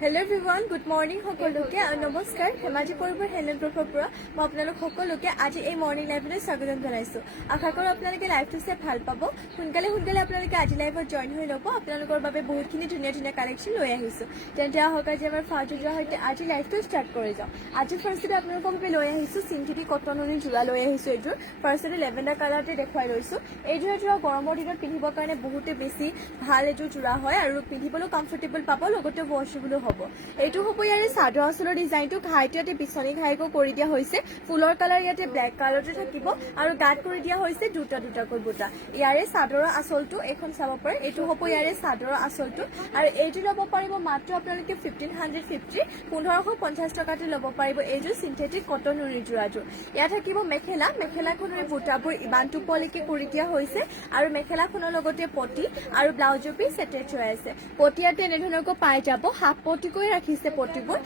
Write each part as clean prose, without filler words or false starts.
Hello everyone, good morning সকলোকে নমস্কাৰ Dhemaji পৰিবৰ Helen গ্ৰুপৰ পৰা মই আপোনালোক সকলোকে আজি এই মৰ্নিং লাইভলৈ স্বাগতম জনাইছো আশা কৰোঁ আপোনালোকে লাইভটো চাই ভাল পাব সোনকালে আপোনালোকে আজি লাইভত জয়েন হৈ ল'ব আপোনালোকৰ বাবে বহুতখিনি ধুনীয়া কালেকশ্যন লৈ আহিছো তেন্তে আহক আজি আমাৰ ফাজুজৰ সৈতে আজি লাইভটো ষ্টাৰ্ট কৰি যাওঁ আজি ফাৰ্ষ্টতে আপোনালোকৰ বাবে লৈ আহিছো চিন্থেটিক কটনৰ জোৰা লৈ আহিছো এইযোৰ ফাৰ্ষ্টতে লেভেণ্ডাৰ কালাৰতে দেখুৱাই লৈছো এইযোৰ গৰমৰ দিনত পিন্ধিবৰ কাৰণে বহুতে বেছি ভাল এইযোৰ জোৰা হয় আৰু পিন্ধিবলৈ কমফৰ্টেবল পাব লগতে ৱাশেবল হ'ব এইটো হ'ব ইয়াৰে চাদৰ আঁচলৰ ডিজাইনটো ঘাইটোতে বিচনী ঘাইকো কৰি দিয়া হৈছে ফুলৰ কালাৰ ইয়াতে ব্লেক কালাৰতে থাকিব আৰু গাত কৰি দিয়া হৈছে দুটাকৈ বুটা ইয়াৰে চাদৰৰ আঁচলটো এখন চাব পাৰে এইটো হ'ব ইয়াৰে চাদৰৰ আঁচলটো আৰু এইটো ল'ব পাৰিব মাত্ৰ আপোনালোকে 1550 1550 টকাতে ল'ব পাৰিব এইযোৰ চিন্থেটিক কটন উৰি জোৰাযোৰ ইয়াত থাকিব মেখেলাখনৰ বুটাবোৰ ইমানটো পলৈকে কৰি দিয়া হৈছে আৰু মেখেলাখনৰ লগতে পটি আৰু ব্লাউজৰ পিচ এটেচ হৈ আছে পটি ইয়াতে এনেধৰণকৈ পাই যাব হাফ পটিকৈ ৰাখিছে পটিবোৰ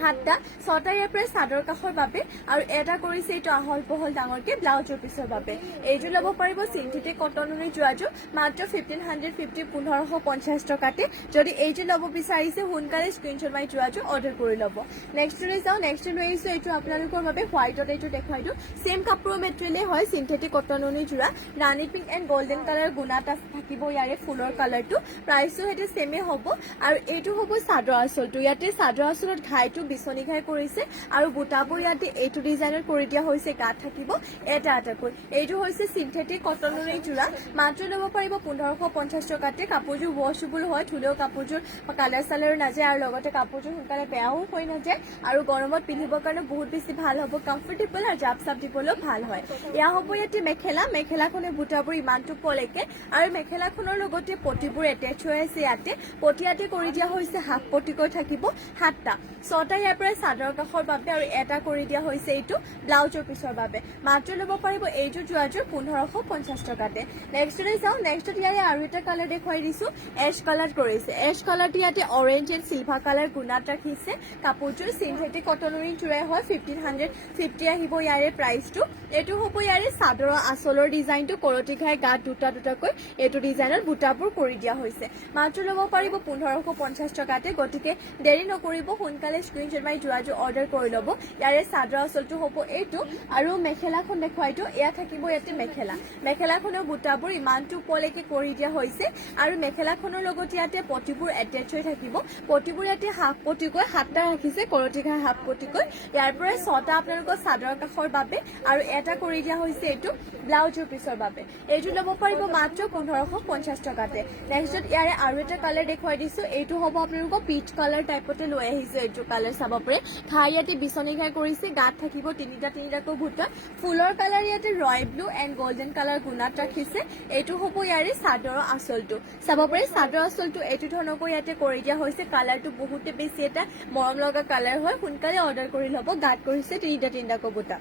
হাতটা ছটা ইয়াৰ পৰা চাদৰ কাষৰ বাবে আৰু এটা কৰিছে এইটো আহল বহল ডাঙৰকে ব্লাউজৰ পিছৰ বাবে এইযোৰ ল'ব পাৰিব চিন্থেটিক কটনৰ জোৰাযোৰ মাত্ৰ 1550 1550 টকাতে যদি এইযোৰ ল'ব বিচাৰিছে সোনকালে স্ক্ৰীনশ্বট মাৰি জোৰাযোৰ অৰ্ডাৰ কৰি ল'ব নেক্সটলৈ যাওঁ নেক্সট লৈ আহিছো এইটো আপোনালোকৰ বাবে হোৱাইটত এইটো দেখুৱাই দিওঁ সেম কাপোৰৰ মেটেৰিয়েলে হয় চিন্থেটিক কটনৰ জোৰা ৰাণী পিংক এণ্ড গোল্ডেন কালাৰ গুণাত থাকিব ইয়াৰে ফুলৰ কালাৰটো প্ৰাইচটো সেইটো সেমে হ'ব আৰু এইটো হ'ব চাদৰ আঁচলটো ইয়াতে চাদৰ আঁচলত ঘাইটো বিচনী ঘাই কৰিছে আৰু বুটাবোৰ ইয়াতে এইটো ডিজাইনৰ কৰি দিয়া হৈছে গাত থাকিব এটাকৈ এইটো হৈছে চিন্থেটিক কটনৰ জোৰা মাত্ৰ ল'ব পাৰিব 1550 টকাতে কাপোৰযোৰ ৱাশেবল হয় ধুলেও কাপোৰযোৰ কালাৰ চালাৰ নাযায় আৰু লগতে কাপোৰযোৰ সোনকালে বেয়াও হৈ নাযায় আৰু গৰমত পিন্ধিবৰ কাৰণে বহুত বেছি ভাল হ'ব কমফৰ্টেবল আৰু জাপ চাপ দিবলৈও ভাল হয় এয়া হ'ব ইয়াতে মেখেলাখনৰ বুটাবোৰ ইমানটো পলৈকে আৰু মেখেলাখনৰ লগতে পটিবোৰ এটেচ হৈ আছে ইয়াতে পটি ইয়াতে কৰি দিয়া হৈছে হাফ পটিকৈ থাকিব সাতটা ছটা ইয়াৰ পৰা চাদৰ কাষৰ বাবে আৰু এটা কৰি দিয়া হৈছে এইটো ব্লাউজৰ পিছৰ বাবে মাত্ৰ ল'ব পাৰিব এইযোৰ জোৰাযোৰ 1550 টকাতে নেক্সটলৈ যাওঁ নেক্সটত ইয়াৰে আৰু এটা কালাৰ দেখুৱাই দিছো এছ কালাৰ কৰিছে এছ কালাৰটো ইয়াতে অৰেঞ্জ এণ্ড চিলভাৰ কালাৰ গুণাত ৰাখিছে কাপোৰযোৰ চিন্থেটিক কটনৰ জোৰাই হয় 1550 আহিব ইয়াৰে প্ৰাইচটো এইটো হ'ব ইয়াৰে চাদৰৰ আঁচলৰ ডিজাইনটো কৰতি ঘাই গাত দুটাকৈ এইটো ডিজাইনৰ বুটাবোৰ কৰি দিয়া হৈছে মাত্ৰ ল'ব পাৰিব 1550 টকাতে গতিকে দেৰি নকৰিব সোনকালে স্ক্ৰীনশ্বট মাৰি জোৰাযোৰ অৰ্ডাৰ কৰি ল'ব ইয়াৰে চাদৰ আঁচলটো হ'ব এইটো আৰু মেখেলাখন দেখুৱাইটো এয়া থাকিব ইয়াতে মেখেলাখনৰ বুটাবোৰ ইমানটো ওপৰলৈকে কৰি দিয়া হৈছে আৰু মেখেলাখনৰ লগতে ইয়াতে পটিবোৰ এটেচ হৈ থাকিব পটিবোৰ ইয়াতে হাফ পটিকৈ সাতটা ৰাখিছে কৰতি ঘাই হাফ পটিকৈ ইয়াৰ পৰা ছটা আপোনালোকৰ চাদৰ কাষৰ বাবে আৰু এটা কৰি দিয়া হৈছে এইটো ব্লাউজৰ পিছৰ বাবে এইটো ল'ব পাৰিব মাত্ৰ 1550 টকাতে নেক্সটত ইয়াৰে আৰু এটা কালাৰ দেখুৱাই দিছো এইটো হ'ব আপোনালোকৰ পিচ কালাৰ টাইপতে লৈ আহিছে এইটো কালাৰ চাব পাৰে ঘাই ইয়াতে বিচনী ঘাই কৰিছে গাত থাকিব তিনিটাকৈ বুটা ফুলৰ কালাৰ ইয়াতে royal blue and golden colour গুণাত ৰাখিছে এইটো হ'ব ইয়াৰে চাদৰৰ আঁচলটো চাব পাৰে চাদৰ আঁচলটো এইটো ধৰণকৈ ইয়াতে কৰি দিয়া হৈছে কালাৰটো বহুতে বেছি এটা মৰম লগা কালাৰ হয় সোনকালে অৰ্ডাৰ কৰি ল'ব গাত কৰিছে তিনিটাকৈ বুটা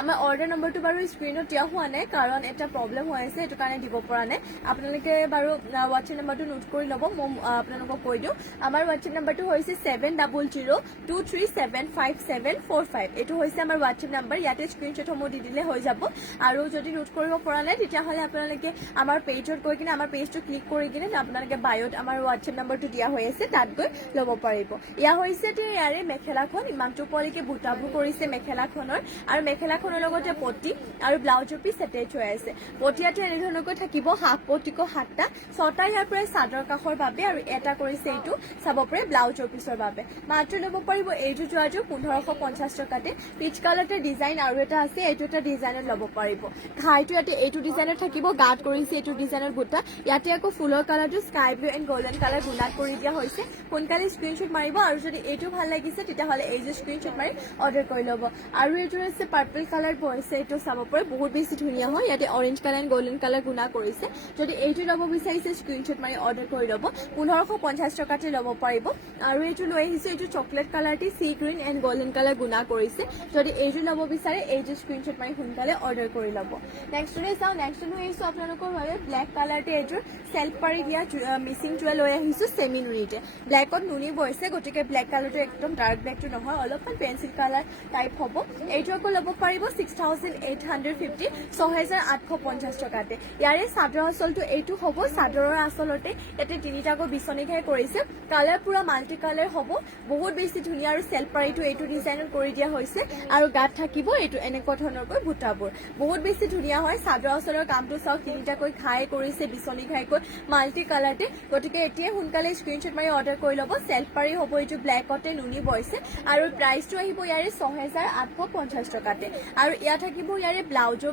আমাৰ অৰ্ডাৰ নম্বৰটো বাৰু স্ক্ৰীনত দিয়া হোৱা নাই কাৰণ এটা প্ৰব্লেম হৈ আছে সেইটো কাৰণে দিব পৰা নাই আপোনালোকে বাৰু হোৱাটছএপ নম্বৰটো নোট কৰি ল'ব মই আপোনালোকক কৈ দিওঁ আমাৰ হোৱাটছএপ নম্বৰটো হৈছে 7002375745 এইটো হৈছে আমাৰ হোৱাটছএপ নম্বৰ ইয়াতে স্ক্ৰীনশ্বটসমূহ দি দিলে হৈ যাব আৰু যদি নোট কৰিব পৰা নাই তেতিয়াহ'লে আপোনালোকে আমাৰ পেজত গৈ কিনে আমাৰ পেজটো ক্লিক কৰি কিনে আপোনালোকে বায়'ত আমাৰ হোৱাটছএপ নম্বৰটো দিয়া হৈ আছে তাত গৈ ল'ব পাৰিব এয়া হৈছে ইয়াৰে মেখেলাখন ইমানটো পলৈকে বুটাবোৰ কৰিছে মেখেলাখনৰ আৰু মেখেলাখনৰ লগতে পটি আৰু ব্লাউজৰ পিচ এটেচ হৈ আছে পটি ইয়াতে এনেধৰণকৈ থাকিব হাফ পটিকৈ সাতটা ছটা ইয়াৰ পৰা চাদৰ কাষৰ বাবে আৰু এটা কৰিছে এইটো চাব পাৰে ব্লাউজৰ পিছৰ বাবে মাত্ৰ ল'ব পাৰিব এইযোৰ জোৰাযোৰ 1550 টকাতে পিচ কালাৰতে ডিজাইন আৰু এটা আছে এইটো এটা ডিজাইনত ল'ব পাৰিব ঘাইটো ইয়াতে এইটো ডিজাইনত থাকিব গাত কৰিছে এইটো ডিজাইনৰ বুটা ইয়াতে আকৌ ফুলৰ কালাৰটো sky blue and golden colour গুণাত কৰি দিয়া হৈছে সোনকালে স্ক্ৰীনশ্বট মাৰিব আৰু যদি এইটো ভাল লাগিছে তেতিয়াহ'লে এইযোৰ স্ক্ৰীনশ্বট মাৰি অৰ্ডাৰ কৰি ল'ব আৰু এইযোৰ আছে পাৰ্পল কালাৰ বৈছে এইটো চাব পাৰে বহুত বেছি ধুনীয়া হয় ইয়াতে orange colour and golden colour গুণা কৰিছে যদি এইটো ল'ব বিচাৰিছে স্ক্ৰীনশ্বট মাৰি অৰ্ডাৰ কৰি ল'ব 1550 টকাতে ল'ব পাৰিব আৰু এইটো লৈ আহিছে এইটো চকলেট কালাৰটি sea green and golden colour গুণা কৰিছে যদি এইটো ল'ব বিচাৰে এইযোৰ স্ক্ৰীনশ্বট মাৰি সোনকালে অৰ্ডাৰ কৰি ল'ব নেক্সটলৈ যাওঁ নেক্সট লৈ আহিছোঁ আপোনালোকৰ বাবে ব্লেক কালাৰটি এইযোৰ চেল্ফ পাৰি দিয়া মিচিং জোৰা লৈ আহিছোঁ চেমি নুনিতে ব্লেকত নুনি বৈছে গতিকে ব্লেক কালাৰটো একদম ডাৰ্ক ব্লেকটো নহয় অলপমান পেঞ্চিল কালাৰ টাইপ হ'ব এইটো আকৌ ল'ব পাৰিব 6,850 6,850 টকাতে ইয়াৰে চাদৰ আঁচলটো এইটো হ'ব চাদৰৰ আঁচলতে ইয়াতে তিনিটাকৈ বিচনী ঘাই কৰিছে কালাৰ পুৰা মাল্টি কালাৰ হ'ব বহুত বেছি ধুনীয়া আৰু চেল্ফ পাৰিটো এইটো ডিজাইনত কৰি দিয়া হৈছে আৰু গাত থাকিব এইটো এনেকুৱা ধৰণৰকৈ বুটাবোৰ বহুত বেছি ধুনীয়া হয় চাদৰ আঁচলৰ কামটো চাওক তিনিটাকৈ ঘাই কৰিছে বিচনী ঘাইকৈ মাল্টি কালাৰতে গতিকে এতিয়া সোনকালে স্ক্ৰীনশ্বট মাৰি অৰ্ডাৰ কৰি ল'ব চেল্ফ পাৰি হ'ব এইটো ব্লেকতে নুনি বইছে আৰু প্ৰাইচটো আহিব ইয়াৰে 6,850 টকাতে আৰু ইয়াত থাকিব ইয়াৰে ব্লাউজৰ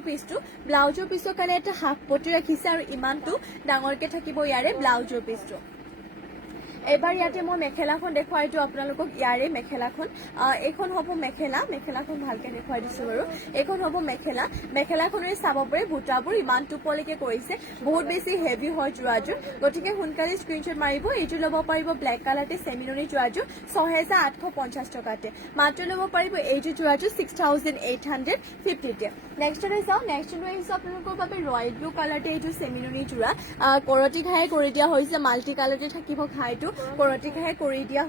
পিছৰ কাৰণে এটা হাফ পটি ৰাখিছে আৰু ইমানটো ডাঙৰকে থাকিব ইয়াৰে ব্লাউজৰ পিছটো এবাৰ ইয়াতে মই মেখেলাখন দেখুৱাই দিওঁ আপোনালোকক ইয়াৰে মেখেলাখন এইখন হ'ব মেখেলাখন ভালকে দেখুৱাই দিছোঁ বাৰু এইখন হ'ব মেখেলাখনেৰে চাব পাৰে বুটাবোৰ ইমান টোপলৈকে কৰিছে বহুত বেছি হেভি হয় যোৰাযোৰ গতিকে সোনকালে স্ক্ৰীনশ্বট মাৰিব এইযোৰ ল'ব পাৰিব ব্লেক কালাৰতে চেমিননি যোৰাযোৰ 6,850 টকাতে মাত্ৰ ল'ব পাৰিব এইযোৰ যোৰাযোৰ 6,850তে নেক্সটলৈ চাওঁ নেক্সটলৈ আহিছোঁ আপোনালোকৰ বাবে ৰয়েল ব্লু কালাৰতে এইটো চেমিননি যোৰা কৰতি ঘাই কৰি দিয়া হৈছে মাল্টি কালাৰতে থাকিব ঘাইটো কৰতি ঘাই কৰি দিয়া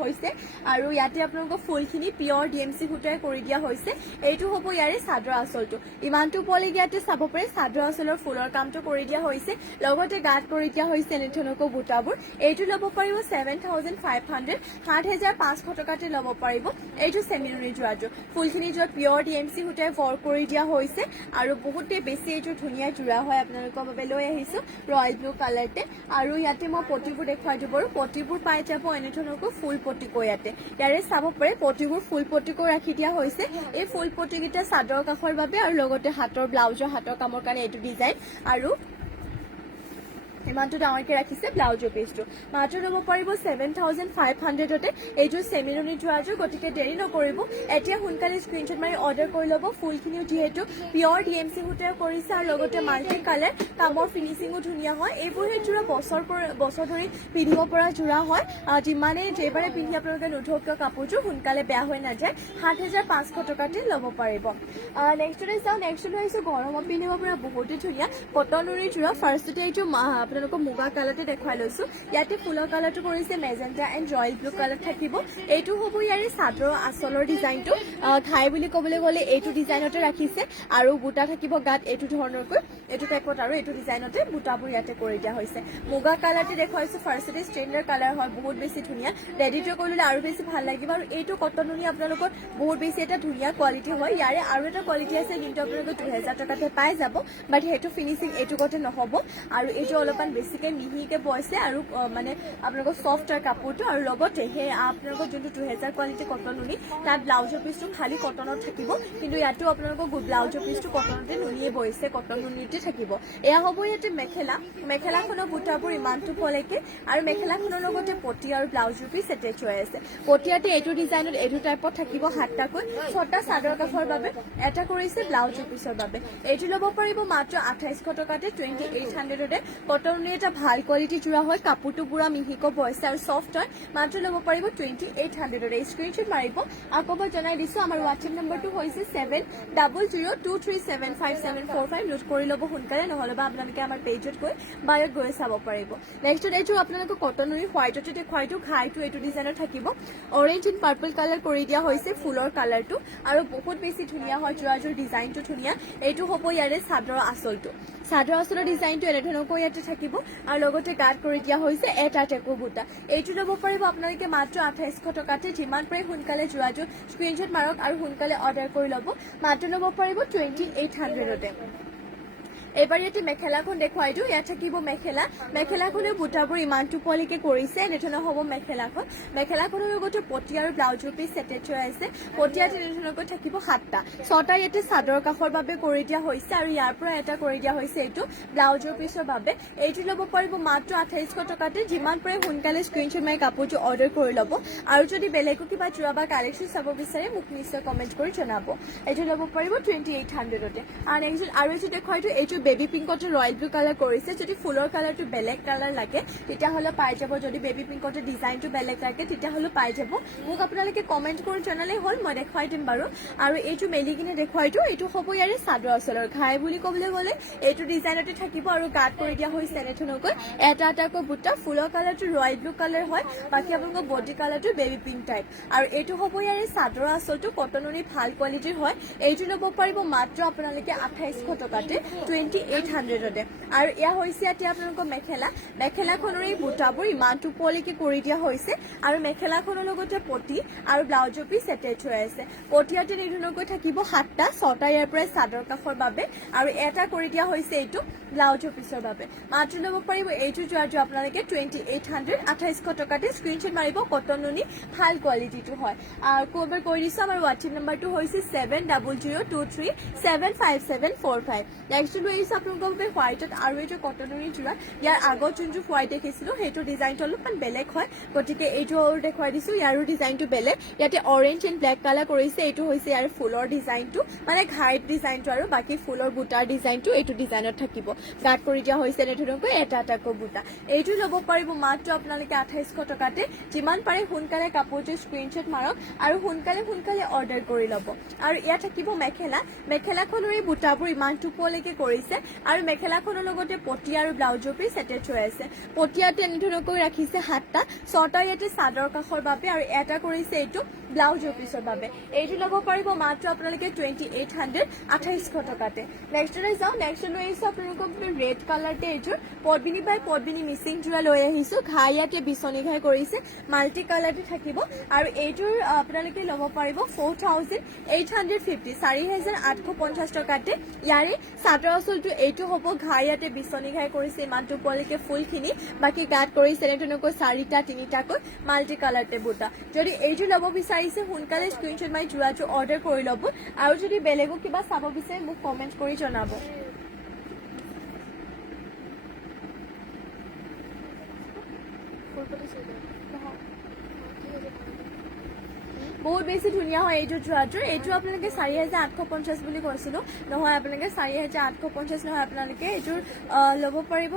হৈছে আৰু ইয়াতে আপোনালোকৰ ফুলখিনি পিয়ৰ DMC সূতাৰে কৰি দিয়া হৈছে এইটো হ'ব ইয়াৰে চাদৰ আঁচলটো ইমানটো পলি ইয়াতে চাব পাৰে চাদৰ আঁচলৰ ফুলৰ কামটো কৰি দিয়া হৈছে লগতে গাত কৰি দিয়া হৈছে এনেধৰণকৈ বুটাবোৰ এইটো ল'ব পাৰিব 7,500 7,500 টকাতে ল'ব পাৰিব এইটো চেমিননি যোৰাযোৰ ফুলখিনি য'ত পিয়ৰ DMC সূতাৰে ৱৰ্ক কৰি দিয়া হৈছে আৰু বহুতে বেছি এইটো ধুনীয়া যোৰা হয় আপোনালোকৰ বাবে লৈ আহিছো ৰয়েল ব্লু কালাৰতে আৰু ইয়াতে মই পটিবোৰ দেখুৱাই দিব আৰু পটিবোৰ পাই যাব এনেধৰণকৈ ফুল পটিকৈ ইয়াৰে চাব পাৰে পটিবোৰ ফুল পটিকৈ ৰাখি দিয়া হৈছে এই ফুল পটিকেইটা চাদৰ কাষৰ বাবে আৰু লগতে হাতৰ ব্লাউজৰ হাতৰ কামৰ কাৰণে এইটো ডিজাইন আৰু ইমানটো ডাঙৰকে ৰাখিছে ব্লাউজৰ পিছটো মাত্ৰ ল'ব পাৰিব 7,500তে এইযোৰ চেমিননি যোৰাযোৰ গতিকে দেৰি নকৰিব এতিয়া সোনকালে স্ক্ৰীনশ্বট মাৰি অৰ্ডাৰ কৰি ল'ব ফুলখিনিও যিহেতু পিয়ৰ DMC সূতাৰে কৰিছে আৰু লগতে মাল্টি কালাৰ কামৰ ফিনিচিঙো ধুনীয়া হয় এইবোৰ সেই যোৰা বছৰ ধৰি পিন্ধিব পৰা যোৰা হয় যিমানে যেইবাৰে পিন্ধি আপোনালোকে নোধোক কিয় কাপোৰযোৰ সোনকালে বেয়া হৈ নাযায় 7,500 টকাতে ল'ব পাৰিব নেক্সটলৈ চাওঁ নেক্সটলৈ আহিছোঁ গৰমত পিন্ধিব পৰা বহুতেই ধুনীয়া কটন নুনিৰ যোৰা ফাৰ্ষ্টতে এইটো আপোনালোকক মুগা কালাৰতে দেখুৱাই লৈছো ইয়াতে ফুলৰ কালাৰটো কৰিছে magenta and royal blue colour থাকিব এইটো হ'ব ইয়াৰে চাদৰ আঁচলৰ ডিজাইনটো ঘাই বুলি ক'বলৈ গ'লে এইটো ডিজাইনতে ৰাখিছে আৰু বুটা থাকিব গাত এইটো ধৰণৰকৈ এইটো টাইপত আৰু এইটো ডিজাইনতে বুটাবোৰ ইয়াতে কৰি দিয়া হৈছে মুগা কালাৰতে দেখুৱাইছো ফাৰ্ষ্টতে ষ্টেণ্ডাৰ্ড কালাৰ হয় বহুত বেছি ধুনীয়া ৰেডিটো কৰিলে আৰু বেছি ভাল লাগিব আৰু এইটো কটন নুনি আপোনালোকৰ বহুত বেছি এটা ধুনীয়া কোৱালিটি হয় ইয়াৰে আৰু এটা কোৱালিটি আছে কিন্তু আপোনালোকে 2,000 টকাতে পাই যাব বাট সেইটো ফিনিচিং এইটো গতে নহ'ব আৰু এইটো অলপমান বেছিকে মিহিকে বইছে আৰু মানে আপোনালোকৰ সফ্ট আৰু কাপোৰটো আৰু লগতে সেই আপোনালোকৰ যোনটো 2,000 কোৱালিটি কটন নুনি তাত ব্লাউজৰ পিছটো খালি কটনত থাকিব কিন্তু ইয়াতো আপোনালোকৰ ব্লাউজৰ পিছটো কটনতে নুনিয়ে বইছে কটন নুনিতে থাকিব এয়া হ'ব ইয়াতে মেখেলাখনৰ বুটাবোৰ ইমানটো পলেকে আৰু মেখেলাখনৰ লগতে পটি আৰু ব্লাউজৰ পিছ এটেচ হৈ আছে পটিয়াতে এইটো ডিজাইনত এইটো টাইপত থাকিব 7টাকৈ 6টা চাদৰ কাষৰ বাবে এটা কৰিছে ব্লাউজৰ পিছৰ বাবে এইটো ল'ব পাৰিব মাত্ৰ 2,800 টকাতে 2,800তে কটন নুনি এটা ভাল কোৱালিটি যোৰা হয় কাপোৰটো পুৰা মিহিকৈ বইছে আৰু সফ্ট হয় মাত্ৰ ল'ব পাৰিব 2,800তে স্ক্ৰীনশ্বট মাৰিব আকৌবাৰ জনাই দিছো আমাৰ হোৱাটছএপ নম্বৰটো হৈছে 7002375745 নোট কৰি ল'ব সোনকালে নহ'লে বা আপোনালোকে আমাৰ পেজত গৈ বায়ত গৈ চাব পাৰিব নেক্সটত এইটো আপোনালোকক কটন নুনি হোৱাইটতে দেখুৱাইটো ঘাইটো এইটো ডিজাইনত থাকিব অৰেঞ্জ এণ্ড পাৰ্পল কালাৰ কৰি দিয়া হৈছে ফুলৰ কালাৰটো আৰু বহুত বেছি ধুনীয়া হয় যোৰাযোৰ ডিজাইনটো ধুনীয়া এইটো হ'ব ইয়াৰে চাদৰ আঁচলৰ ডিজাইনটো এনেধৰণকৈ ইয়াতে থাকিব আৰু লগতে গাত কৰি দিয়া হৈছে এটা টেকো বুটা এইটো ল'ব পাৰিব আপোনালোকে মাত্ৰ 2,800 টকাতে যিমান পাৰে সোনকালে যোৰাযোৰ স্ক্ৰীনশ্বট মাৰক আৰু সোনকালে অৰ্ডাৰ কৰি ল'ব মাত্ৰ ল'ব পাৰিব 2,800তে এবাৰ ইয়াতে মেখেলাখন দেখুৱাই দিওঁ ইয়াত থাকিব মেখেলাখনৰ বুটাবোৰ ইমানটো পলিকে কৰিছে এনেধৰণৰ হ'ব মেখেলাখনৰ লগতে পটি আৰু ব্লাউজৰ পিছ এটেচ হৈ আছে পটিয়াত এনেধৰণকৈ থাকিব 7টা 6টা ইয়াতে চাদৰ কাষৰ বাবে কৰি দিয়া হৈছে আৰু ইয়াৰ পৰা এটা কৰি দিয়া হৈছে এইটো ব্লাউজৰ পিছৰ বাবে এইটো ল'ব পাৰিব মাত্ৰ 2,800 টকাতে যিমান পাৰে সোনকালে স্ক্ৰীনশ্বট মাৰি কাপোৰটো অৰ্ডাৰ কৰি ল'ব আৰু যদি বেলেগো কিবা যোৰা বা কালেকশ্যন চাব বিচাৰে মোক নিশ্চয় কমেণ্ট কৰি জনাব এইটো ল'ব পাৰিব 2,800তে আৰু নেক্সট আৰু এইটো দেখুৱাই দিওঁ এইটো বেবি পিংকতে ৰয়েল ব্লু কালাৰ কৰিছে যদি ফুলৰ কালাৰটো বেলেগ কালাৰ লাগে তেতিয়াহ'লে পাই যাব যদি বেবি পিংকতে ডিজাইনটো বেলেগ লাগে তেতিয়াহ'লে পাই যাব মোক আপোনালোকে কমেণ্ট কৰি জনালেই হ'ল মই দেখুৱাই দিম বাৰু আৰু এইটো মেলি কিনে দেখুৱাই দিওঁ এইটো হ'ব ইয়াৰে চাদৰ আচলৰ ঘাই বুলি ক'বলৈ গ'লে এইটো ডিজাইনতে থাকিব আৰু গাত কৰি দিয়া হৈছে এনেধৰণকৈ এটা এটাকৈ বুটা ফুলৰ কালাৰটো ৰয়েল ব্লু কালাৰ হয় বাকী আপোনালোকৰ বডি কালাৰটো বেবি পিংক টাইপ আৰু এইটো হ'ব ইয়াৰে চাদৰ আচলটো কটনৰে ভাল কোৱালিটিৰ হয় এইটো ল'ব পাৰিব মাত্ৰ আপোনালোকে 2800 টকাতে 2800তে আৰু এয়া হৈছে এতিয়া আপোনালোকৰ মেখেলাখনৰ এই বুটাবোৰ ইমানটো পলিকে কৰি দিয়া হৈছে আৰু মেখেলাখনৰ লগতে পটি আৰু ব্লাউজৰ পিচ এটেচ হৈ আছে পটিয়াতে নিধুনকৈ থাকিব 7টা 6টা ইয়াৰ পৰা চাদৰ কাষৰ বাবে আৰু এটা কৰি দিয়া হৈছে এইটো ব্লাউজৰ পিছৰ বাবে মাত্ৰ ল'ব পাৰিব এইটো যোৱাটো আপোনালোকে 2800 2800 টকাতে স্ক্ৰীনশ্বট মাৰিব কটন নুনি ভাল কোৱালিটিটো হয় আৰু কোবাৰ কৈ দিছো আমাৰ হোৱাটছএপ নম্বৰটো হৈছে 7002375745 নেক্সট লৈ আহিছো আপোনালোকৰ বাবে হোৱাইটত আৰু এইটো কটন নুনি যোৰা ইয়াৰ আগত যোনটো হোৱাইট দেখিছিলো সেইটো ডিজাইনটো অলপমান বেলেগ হয় গতিকে এইটো আৰু দেখুৱাই দিছো ইয়াৰো ডিজাইনটো বেলেগ ইয়াতে অৰেঞ্জ এণ্ড ব্লেক কালাৰ কৰিছে এইটো হৈছে ইয়াৰ ফুলৰ ডিজাইনটো মানে ঘাইট ডিজাইনটো আৰু বাকী ফুলৰ বুটাৰ ডিজাইনটো এইটো ডিজাইনত থাকিব গাত কৰি দিয়া হৈছে এনেধৰণকৈ এটা এটাকৈ বুটা এইটো ল'ব পাৰিব মাত্ৰ আপোনালোকে 2800 টকাতে যিমান পাৰে সোনকালে কাপোৰটো স্ক্ৰীনশ্বট মাৰক আৰু সোনকালে অৰ্ডাৰ কৰি ল'ব আৰু ইয়াত থাকিব মেখেলাখনৰ এই বুটাবোৰ ইমান টুপলৈকে কৰিছে আৰু মেখেলাখনৰ লগতে পটি আৰু ব্লাউজৰ পিচ এটেচ হৈ আছে পটিয়াতে এনেধৰণকৈ ৰাখিছে 7টা 6টা ইয়াতে চাদৰ কাষৰ বাবে আৰু এটা কৰিছে এইটো ব্লাউজৰ পিছৰ বাবে এইটো ল'ব পাৰিব মাত্ৰ আপোনালোকে 2800 2800 টকাতে নেক্সট লৈ যাওঁ নেক্সট লৈ আহিছো আপোনালোকক ৰেড কালাৰতে এইযোৰ পদ্মিনী বাই পদ্মিনী মিচিং যোৰা লৈ আহিছো ঘাই ইয়াতে বিচনী ঘাই কৰিছে মাল্টি কালাৰতে থাকিব আৰু এইটোৰ আপোনালোকে ল'ব পাৰিব 4850 4850 টকাতে ইয়াৰে চাদৰ আচলটো এইটো হ'ব ঘাই ইয়াতে বিচনী ঘাই কৰিছে ইমানটো পোৱালৈকে ফুলখিনি বাকী গাত কৰিছে এনেধৰণকৈ 4টা 3টাকৈ মাল্টি কালাৰতে বুটা যদি এইটো ল'ব বিচাৰিছে সোনকালে স্ক্ৰীনশ্বট মাৰি যোৰাটো অৰ্ডাৰ কৰি ল'ব আৰু যদি বেলেগো কিবা চাব বিচাৰে মোক কমেণ্ট কৰি জনাব বহুত বেছি ধুনীয়া হয় এইটো যোৰাটোৰ এইটো আপোনালোকে 4850 বুলি কৈছিলো নহয় আপোনালোকে 4850 নহয় আপোনালোকে এইটোৰ ল'ব পাৰিব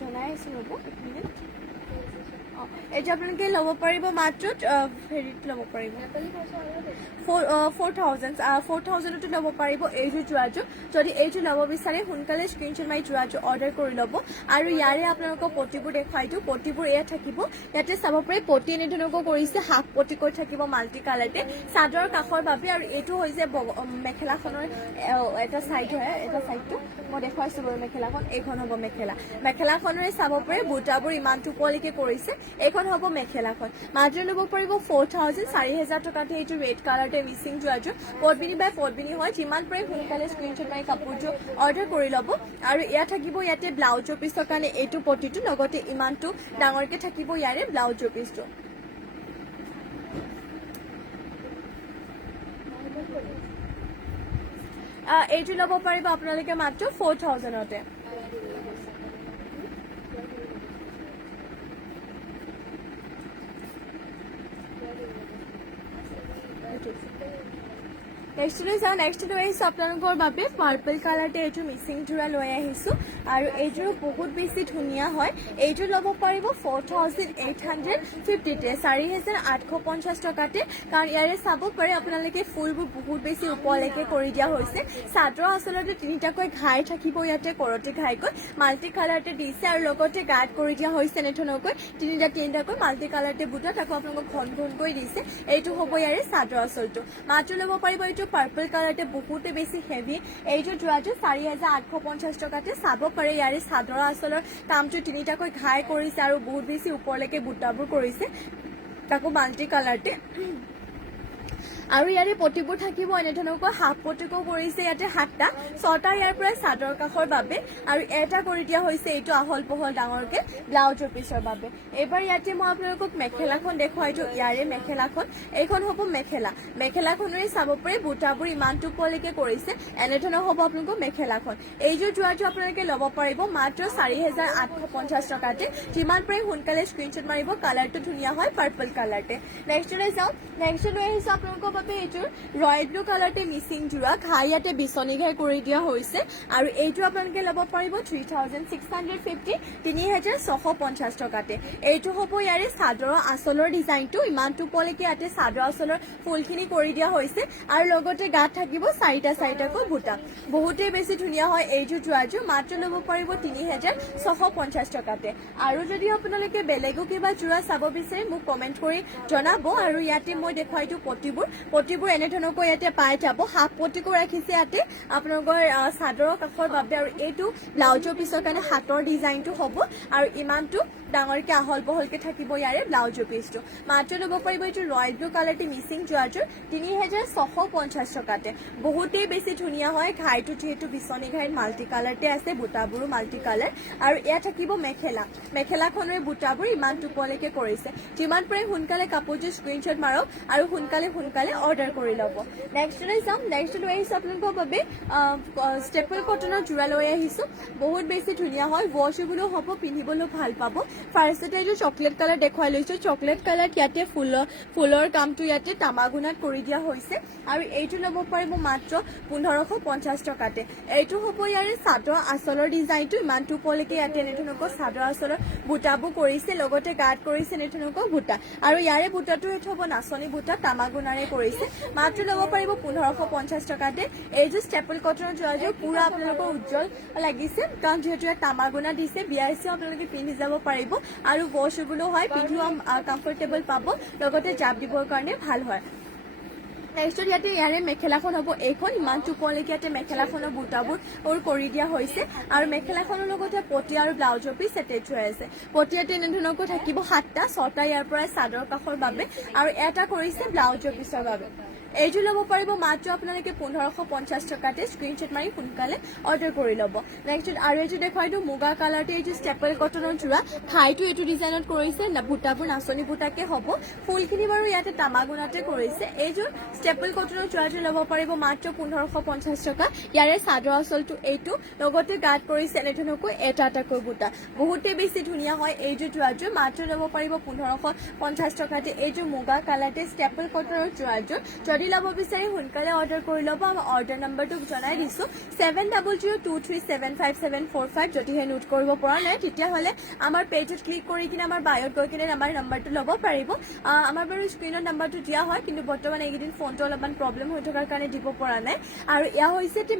জনাই আছো ৰ'ব এক মিনিট এইটো আপোনালোকে ল'ব পাৰিব মাত্ৰ হেৰিত ল'ব পাৰিব 4000টো ল'ব পাৰিব এইযোৰ যোৰাযোৰ যদি এইটো ল'ব বিচাৰে সোনকালে স্ক্ৰীনশ্বট মাৰি যোৰাযোৰ অৰ্ডাৰ কৰি ল'ব আৰু ইয়াৰে আপোনালোকক পটিবোৰ দেখুৱাই দিওঁ পটিবোৰ এয়া থাকিব ইয়াতে চাব পাৰি পটি এনেধৰণকৈ কৰিছে হাফ পটি কৰি থাকিব মাল্টি কালাৰতে চাদৰ কাষৰ বাবে আৰু এইটো হৈছে মেখেলাখনৰ এটা চাইড হয় এটা চাইডটো মই দেখুৱাইছো বাৰু মেখেলাখন এইখন হ'ব মেখেলাখনৰে চাব পাৰি বুটাবোৰ ইমানটো পলিকে কৰিছে এইখন হ'ব মেখেলাখন মাত্ৰ ল'ব পাৰিব 4000 টকাতে এইটো ৰেড কালাৰতে মিচিং যোৰাযোৰ পদ্মিনী বাই পদ্মিনী হয় যিমান পাৰে সোনকালে স্ক্ৰীনশ্বট মাৰি কাপোৰযোৰ অৰ্ডাৰ কৰি ল'ব আৰু এয়া থাকিব ইয়াতে ব্লাউজৰ পিছৰ কাৰণে এইটো পটিটো লগতে ইমানটো ডাঙৰকে থাকিব ইয়াৰে ব্লাউজৰ পিছটো এইটো ল'ব পাৰিব আপোনালোকে মাত্ৰ 4000তে নেক্সট লৈ যাওঁ নেক্সট লৈ আহিছোঁ আপোনালোকৰ বাবে পাৰ্পল কালাৰতে এইটো মিচিং যোৰা লৈ আহিছোঁ আৰু এইযোৰ বহুত বেছি ধুনীয়া হয় এইযোৰ ল'ব পাৰিব 4850তে 4850 টকাতে কাৰণ ইয়াৰে চাব পাৰে আপোনালোকে ফুলবোৰ বহুত বেছি ওপৰলৈকে কৰি দিয়া হৈছে চাদৰ আচলতে 3টাকৈ ঘাই থাকিব ইয়াতে কৰতে ঘাইকৈ মাল্টি কালাৰতে দিছে আৰু লগতে গাত কৰি দিয়া হৈছে এনেধৰণকৈ 3টাকৈ মাল্টি কালাৰতে বুটা তাকো আপোনালোকক ঘনকৈ দিছে এইটো হ'ব ইয়াৰে চাদৰ আচলটো মাত্ৰ ল'ব পাৰিব এইটো পাৰ্পল কালাৰতে বহুতে বেছি হেভি এইটো যোৰাটো 4850 টকাতে চাব পাৰে ইয়াৰে চাদৰ আচলৰ কামটো 3টাকৈ ঘাই কৰিছে আৰু বহুত বেছি ওপৰলৈকে বুটাবোৰ কৰিছে তাকো মাল্টি কালাৰতে আৰু ইয়াৰে পটিবোৰ থাকিব এনেধৰণকৈ হাফ পটিকো কৰিছে ইয়াতে 7টা 6টা ইয়াৰ পৰা চাদৰ কাষৰ বাবে আৰু এটা কৰি দিয়া হৈছে এইটো আহল পহল ডাঙৰকে ব্লাউজৰ পিছৰ বাবে এবাৰ ইয়াতে মই আপোনালোকক মেখেলাখন দেখুৱাই দিওঁ ইয়াৰে মেখেলাখন এইখন হ'ব মেখেলাখনৰে চাব পাৰে বুটাবোৰ ইমানটো পলিকে কৰিছে এনেধৰণৰ হ'ব আপোনালোকৰ মেখেলাখন এইযোৰ যোৰাটো আপোনালোকে ল'ব পাৰিব মাত্ৰ 4850 টকাতে যিমান পাৰে সোনকালে স্ক্ৰীনশ্বট মাৰিব কালাৰটো ধুনীয়া হয় পাৰ্পল কালাৰতে নেক্সট লৈ যাওঁ নেক্সট লৈ আহিছোঁ আপোনালোকৰ বাবে এইটোৰ ৰয়েল ব্লু কালাৰতে মিচিং যোৰা ঘাই ইয়াতে বিচনী ঘাই কৰি দিয়া হৈছে আৰু এইটো আপোনালোকে ল'ব পাৰিব 3650 3650 টকাতে এইটো হ'ব ইয়াৰে চাদৰৰ আঁচলৰ ডিজাইনটো ইমানটো পলৈকে ইয়াতে চাদৰ আঁচলৰ ফুলখিনি কৰি দিয়া হৈছে আৰু লগতে গাত থাকিব চাৰিটাকৈ বুটা বহুতেই বেছি ধুনীয়া হয় এইটো যোৰাযোৰ মাত্ৰ ল'ব পাৰিব 3650 টকাতে আৰু যদি আপোনালোকে বেলেগো কিবা যোৰা চাব বিচাৰে মোক কমেণ্ট কৰি জনাব আৰু ইয়াতে মই দেখুৱাইটো পটিবোৰ এনেধৰণকৈ ইয়াতে পাই যাব হাফ পটিকো ৰাখিছে ইয়াতে আপোনালোকৰ চাদৰৰ কাষৰ বাবে আৰু এইটো ব্লাউজৰ পিছৰ কাৰণে হাতৰ ডিজাইনটো হ'ব আৰু ইমানটো ডাঙৰকে আহল বহলকে থাকিব ইয়াৰে ব্লাউজৰ পিছটো মাত্ৰ ল'ব পাৰিব এইটো ৰয়েল ব্লু কালাৰটি মিচিং যোৰাযোৰ 3650 টকাতে বহুতেই বেছি ধুনীয়া হয় ঘাইটো যিহেতু বিচনী ঘাইত মাল্টি কালাৰতে আছে বুটাবোৰো মাল্টি কালাৰ আৰু এয়া থাকিব মেখেলাখনৰ বুটাবোৰ ইমান টোপলৈকে কৰিছে যিমান পাৰে সোনকালে কাপোৰযোৰ স্ক্ৰীনশ্বট মাৰক আৰু সোনকালে অৰ্ডাৰ কৰি ল'ব নেক্সটলৈ যাম নেক্সট লৈ আহিছোঁ আপোনালোকৰ বাবে ষ্টেপল কটনৰ যোৰা লৈ আহিছোঁ বহুত বেছি ধুনীয়া হয় ৱাছেবলো হ'ব পিন্ধিবলৈও ভাল পাব ফাৰ্ষ্টতে এইটো চকলেট কালাৰ দেখুৱাই লৈছোঁ চকলেট কালাৰত ইয়াতে ফুলৰ কামটো ইয়াতে তামাগুনাত কৰি দিয়া হৈছে আৰু এইটো ল'ব পাৰিব মাত্ৰ 1550 টকাতে এইটো হ'ব ইয়াৰে চাদৰ আঁচলৰ ডিজাইনটো ইমান টোপলৈকে ইয়াতে এনেধৰণকৈ চাদৰ আঁচলৰ বুটাবোৰ কৰিছে লগতে গাত কৰিছে এনেধৰণকৈ বুটা আৰু ইয়াৰে বুটাটো এইটো হ'ব নাচনী বুটা তামাগুনাৰে কৰিছে মাত্ৰ ল'ব পাৰিব 1550 টকাতে এইযোৰ ষ্টেপল কটনৰ যোৰাযোৰ পুৰা আপোনালোকৰ উজ্জ্বল লাগিছে কাৰণ যিহেতু ইয়াত তামাগুনা দিছে বিয়াইছে আপোনালোকে পিন্ধি যাব পাৰিব আৰু ৱাছেবলো হয় পিন্ধিও কমফৰ্টেবল পাব লগতে জাপ দিবৰ কাৰণে ভাল হয় নেক্সট ইয়াতে ইয়াৰে মেখেলাখন হ'ব এইখন ইমান টোপলৈকে ইয়াতে মেখেলাখনৰ বুটাবোৰ কৰি দিয়া হৈছে আৰু মেখেলাখনৰ লগতে পটি আৰু ব্লাউজৰ পিচ এটেচ হৈ আছে পটি ইয়াতে এনেধৰণকৈ থাকিব 7টা 6টা ইয়াৰ পৰা চাদৰ কাষৰ বাবে আৰু এটা কৰিছে ব্লাউজৰ পিছৰ বাবে এইযোৰ ল'ব পাৰিব মাত্ৰ আপোনালোকে 1550 টকাতে স্ক্ৰীনশ্বট মাৰি সোনকালে অৰ্ডাৰ কৰি ল'ব নেক্সট আৰু এইটো দেখুৱাই দিওঁ মুগা কালাৰতে এইটো ষ্টেপল কটনৰ যোৰা ঘাইটো এইটো ডিজাইনত কৰিছে বুটাবোৰ নাচনী বুটাকে হ'ব ফুলখিনি বাৰু ইয়াতে তামাগুনাতে কৰিছে এইযোৰ ষ্টেপল কটনৰ যোৰাটো ল'ব পাৰিব মাত্ৰ 1550 টকা ইয়াৰে চাদৰ আঁচলটো এইটো লগতে গাত কৰিছে এনেধৰণকৈ এটাকৈ বুটা বহুতেই বেছি ধুনীয়া হয় এইযোৰ যোৰাযোৰ মাত্ৰ ল'ব পাৰিব 1550 টকাতে এইযোৰ মুগা কালাৰতে ষ্টেপল কটনৰ যোৰাযোৰ যদি ল'ব বিচাৰি সোনকালে অৰ্ডাৰ কৰি ল'ব আমাৰ অৰ্ডাৰ নম্বৰটো জনাই দিছোঁ 7002375745 যদিহে নোট কৰিব পৰা নাই তেতিয়াহ'লে আমাৰ পেজত ক্লিক কৰি কিনে আমাৰ বায়ত গৈ কিনে আমাৰ নম্বৰটো ল'ব পাৰিব আমাৰ বাৰু স্ক্ৰীনত নম্বৰটো দিয়া হয় কিন্তু বৰ্তমান এইকেইদিন ফোনটো অলপমান প্ৰব্লেম হৈ থকাৰ কাৰণে দিব পৰা নাই আৰু এয়া হৈছে এটি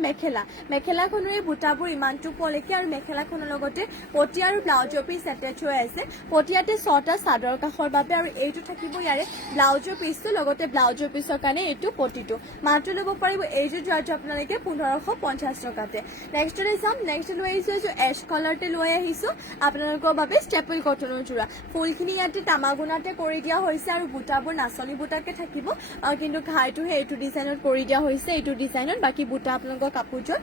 মেখেলাখনৰ বুটাবোৰ ইমানটো পলৈকে আৰু মেখেলাখনৰ লগতে পটি আৰু ব্লাউজৰ পিচ এটেচ হৈ আছে পটিয়াতে 6টা চাদৰ কাষৰ বাবে আৰু এইটো থাকিব ইয়াৰে ব্লাউজৰ পিচটো লগতে ব্লাউজৰ পিচৰ কাৰণে এইটো পটিটো মাত্ৰ ল'ব পাৰিব এইযোৰ যোৰাযোৰ আপোনালোকে 1550 টকাতে নেক্সটলৈ যাম নেক্সট লৈ আহিছোঁ এইযোৰ এছ কালাৰতে লৈ আহিছোঁ আপোনালোকৰ বাবে ষ্টেপল কটনৰ যোৰা ফুলখিনি ইয়াতে তামাগুনাতে কৰি দিয়া হৈছে আৰু বুটাবোৰ নাচনী বুটাকে থাকিব কিন্তু ঘাইটো এইটো ডিজাইনত কৰি দিয়া হৈছে এইটো ডিজাইনত বাকী বুটা আপোনালোকৰ কাপোৰযোৰ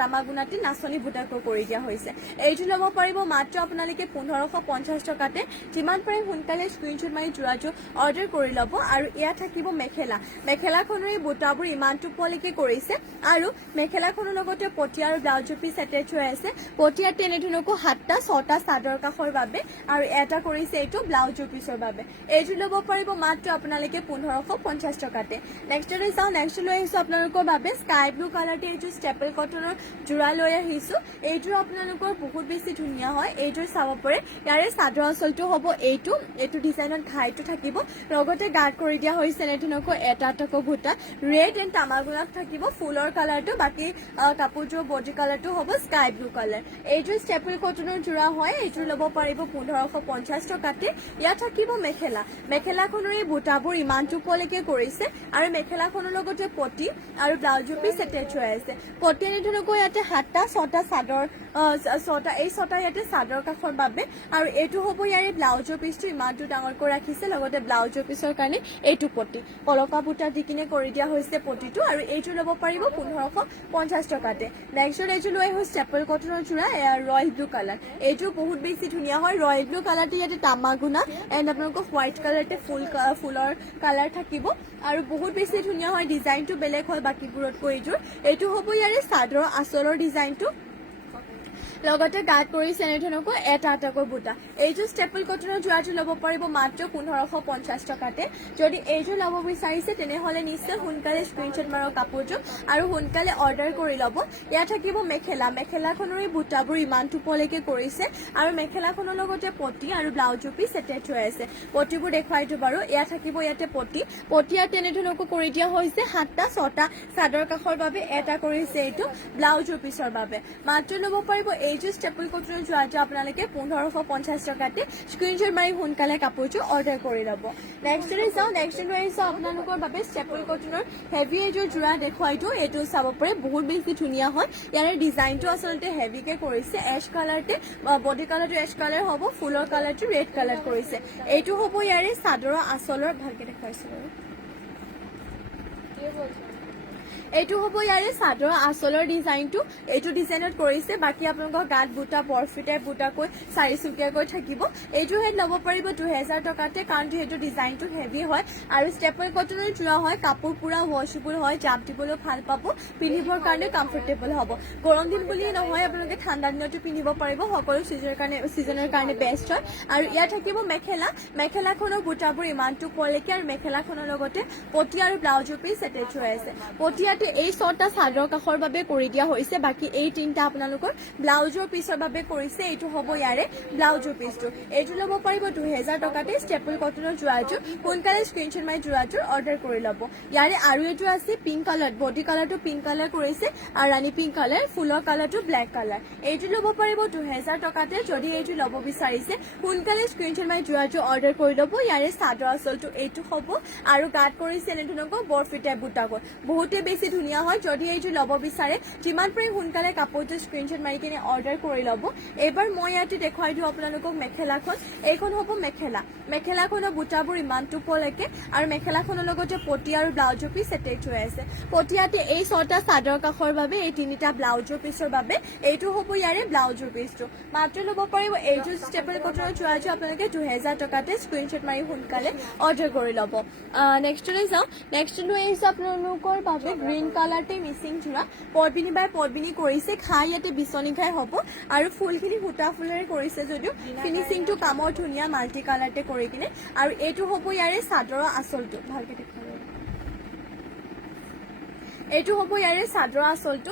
তামাগুনাতে নাচনী বুটাকৈ কৰি দিয়া হৈছে এইটো ল'ব পাৰিব মাত্ৰ আপোনালোকে 1550 টকাতে যিমান পাৰে সোনকালে স্ক্ৰীনশ্বট মাৰি যোৰাযোৰ অৰ্ডাৰ কৰি ল'ব আৰু এয়া থাকিব মেখেলাখনৰ এই বুটাবোৰ ইমানটো পলৈকে কৰিছে আৰু মেখেলাখনৰ লগতে পটি আৰু ব্লাউজৰ পিচ এটেচ হৈ আছে পটিয়াতে এনেধৰণকৈ 7টা 6টা চাদৰ কাষৰ বাবে আৰু এটা কৰিছে এইটো ব্লাউজৰ পিচৰ বাবে এইটো ল'ব পাৰিব মাত্ৰ আপোনালোকে 1550 টকাতে নেক্সটলৈ যাওঁ নেক্সট লৈ আহিছোঁ আপোনালোকৰ বাবে স্কাই ব্লু কালাৰতে এইটো ষ্টেপল কটনৰ যোৰা লৈ আহিছোঁ এইটো আপোনালোকৰ বহুত বেছি ধুনীয়া হয় এইটোৰ চাব পাৰে ইয়াৰে চাদৰ আঁচলটো হ'ব এইটো ডিজাইনত ঘাইটো থাকিব লগতে গাত কৰি দিয়া হৈছে এনেধৰণকৈ এটাকৈ বুটা ৰেড এণ্ড তামাগুনাত থাকিব ফুলৰ কালাৰটো বাকী কাপোৰযোৰ বডি কালাৰটো হ'ব স্কাই ব্লু কালাৰ এইযোৰ ষ্টেপল কটনৰ যোৰা হয় এইটো ল'ব পাৰিব 1550 টকাতে ইয়াত থাকিব মেখেলাখনৰ এই বুটাবোৰ ইমানটো পলৈকে কৰিছে আৰু মেখেলাখনৰ লগতে পটি আৰু ব্লাউজৰ পিচ এটেচ হৈ আছে পটি এনেধৰণকৈ ইয়াতে 7টা 6টা চাদৰ 6টা ইয়াতে চাদৰ কাষৰ বাবে আৰু এইটো হ'ব ইয়াৰে ব্লাউজৰ পিচটো ইমানটো ডাঙৰকৈ ৰাখিছে লগতে ব্লাউজৰ পিচৰ কাৰণে এইটো পটি কলকা বুটা দি কিনে কৰি দিয়া হৈছে পটিটো আৰু এইটো ল'ব পাৰিব 1550 টকাতে নেক্সট এইটো লৈ আহিছোঁ ষ্টেপল কটনৰ যোৰা ৰয়েল ব্লু কালাৰ এইটো বহুত বেছি ধুনীয়া হয় ৰয়েল ব্লু কালাৰটো ইয়াতে তামাগুনা এণ্ড আপোনালোকৰ হোৱাইট কালাৰতে ফুলৰ কালাৰ থাকিব আৰু বহুত বেছি ধুনীয়া হয় ডিজাইনটো বেলেগ হয় বাকীবোৰতকৈ এইটো হ'ব ইয়াৰে চাদৰ আঁচলৰ ডিজাইনটো লগতে গাত কৰিছে এনেধৰণকৈ এটা এটাকৈ বুটা এইযোৰ ষ্টেপল কটনৰ যোৰাটো ল'ব পাৰিব মাত্ৰ 1550 টকাতে যদি এইযোৰ ল'ব বিচাৰিছে তেনেহলে নিশ্চয় সোনকালে স্ক্ৰীনশ্বট মাৰক কাপোৰযোৰ আৰু সোনকালে অৰ্ডাৰ কৰি ল'ব ইয়াত থাকিব মেখেলাখনৰ এই বুটাবোৰ ইমান টুপলৈকে কৰিছে আৰু মেখেলাখনৰ লগতে পটি আৰু ব্লাউজৰ পিচ এটেচ হৈ আছে পটিবোৰ দেখুৱাই দিওঁ বাৰু ইয়াত থাকিব ইয়াতে পটি ইয়াত তেনেধৰণকৈ কৰি দিয়া হৈছে 7টা 6টা চাদৰ কাষৰ বাবে এটা কৰিছে এইটো ব্লাউজৰ পিছৰ বাবে মাত্ৰ ল'ব পাৰিব এইযোৰ ষ্টেপল কটনৰ যোৰাটো আপোনালোকে 1550 টকাতে স্ক্ৰীনশ্বট মাৰি সোনকালে কাপোৰযোৰ অৰ্ডাৰ কৰি ল'ব নেক্সট চাওঁ আপোনালোকৰ বাবে ষ্টেপল কটনৰ হেভি এইযোৰ যোৰা দেখুৱাই দিওঁ এইটো চাব পাৰে বহুত বেছি ধুনীয়া হয় ইয়াৰে ডিজাইনটো আচলতে হেভিকে কৰিছে এছ কালাৰতে বডি কালাৰটো এছ কালাৰ হ'ব ফুলৰ কালাৰটো ৰেড কালাৰ কৰিছে এইটো হ'ব ইয়াৰে চাদৰৰ আঁচলৰ ভালকে দেখাইছো বাৰু এইটো হ'ব ইয়াৰে চাদৰ আঁচলৰ ডিজাইনটো এইটো ডিজাইনত কৰিছে বাকি আপোনালোকৰ গাত বুটা বৰফিটাই বুটাকৈ চাৰিচুকীয়াকৈ থাকিব এইটো হেড ল'ব পাৰিব 2000 টকাতে কাৰণ যিহেতু ডিজাইনটো হেভি হয় আৰু ষ্টেপল কটনৰ যোৰা হয় কাপোৰ পুৰা ৱাশেবল হয় জাপ দিবলৈ ভাল পাব পিন্ধিবৰ কাৰণে কমফৰ্টেবল হ'ব গৰম দিন বুলিয়ে নহয় আপোনালোকে ঠাণ্ডা দিনতো পিন্ধিব পাৰিব সকলো সিজনৰ কাৰণে বেষ্ট হয় আৰু ইয়াত থাকিব মেখেলাখনৰ বুটাবোৰ ইমানটো পলেকে আৰু মেখেলাখনৰ লগতে পটি আৰু ব্লাউজৰ পিচ এটেচ হৈ আছে পটিয়াটো এই 6টা চাদৰ কাষৰ বাবে কৰি দিয়া হৈছে বাকি এই 3টা আপোনালোকৰ ব্লাউজৰ পিছৰ বাবে কৰিছে এইটো হ'ব ইয়াৰে ব্লাউজৰ পিছটো এইটো ল'ব পাৰিব 2000 টকাতে ষ্টেপল কটনৰ যোৰাযোৰ সোনকালে স্ক্ৰীনশ্বট মাৰি যোৰাযোৰ অৰ্ডাৰ কৰি ল'ব ইয়াৰে আৰু এইটো আছে পিংক কালাৰ বডি কালাৰটো পিংক কালাৰ কৰিছে আৰু ৰাণী পিংক কালাৰ ফুলৰ কালাৰটো ব্লেক কালাৰ এইটো ল'ব পাৰিব 2000 টকাতে যদি এইটো ল'ব বিচাৰিছে সোনকালে স্ক্ৰীনশ্বট মাৰি যোৰাযোৰ অৰ্ডাৰ কৰি ল'ব ইয়াৰে চাদৰ আঁচলটো এইটো হ'ব আৰু গাত কৰিছে এনেধৰণকৈ বৰফিটাই বুটাকৈ বহুতে বেছি ধুনীয়া হয় যদি এইটো ল'ব বিচাৰে যিমান পাৰে সোনকালে কাপোৰটো স্ক্ৰীনশ্বট মাৰি কিনে অৰ্ডাৰ কৰি ল'ব এবাৰ মই ইয়াতে দেখুৱাই দিওঁ আপোনালোকক মেখেলাখন এইখন হ'ব মেখেলাখনৰ বুটাবোৰ ইমান টুপলৈকে আৰু মেখেলাখনৰ লগতে পটি আৰু ব্লাউজৰ পিচ এটেচ হৈ আছে পটিয়াতে এই 6টা চাদৰ কাষৰ বাবে এই 3টা ব্লাউজৰ পিছৰ বাবে এইটো হ'ব ইয়াৰে ব্লাউজৰ পিচটো মাত্ৰ ল'ব পাৰিব এইটো ষ্টেপল কটনৰ যোৰাযোৰ আপোনালোকে 2000 টকাতে স্ক্ৰীনশ্বট মাৰি সোনকালে অৰ্ডাৰ কৰি ল'ব নেক্সটলৈ যাওঁ নেক্সটটো আহিছে আপোনালোকৰ বাবে গ্ৰীণ কালাৰতে মিচিং যোৰা পদ্মিনী বাই পদ্মিনী কৰিছে খাই ইয়াতে বিচনী খাই হ'ব আৰু ফুলখিনি সূতা ফুলেৰে কৰিছে যদিও ফিনিচিংটো কামৰ ধুনীয়া মাল্টি কালাৰতে কৰি কিনে আৰু এইটো হ'ব ইয়াৰে চাদৰৰ আঁচলটো ভালকে দেখুৱাব এইটো হ'ব ইয়াৰে চাদৰ আঁচলত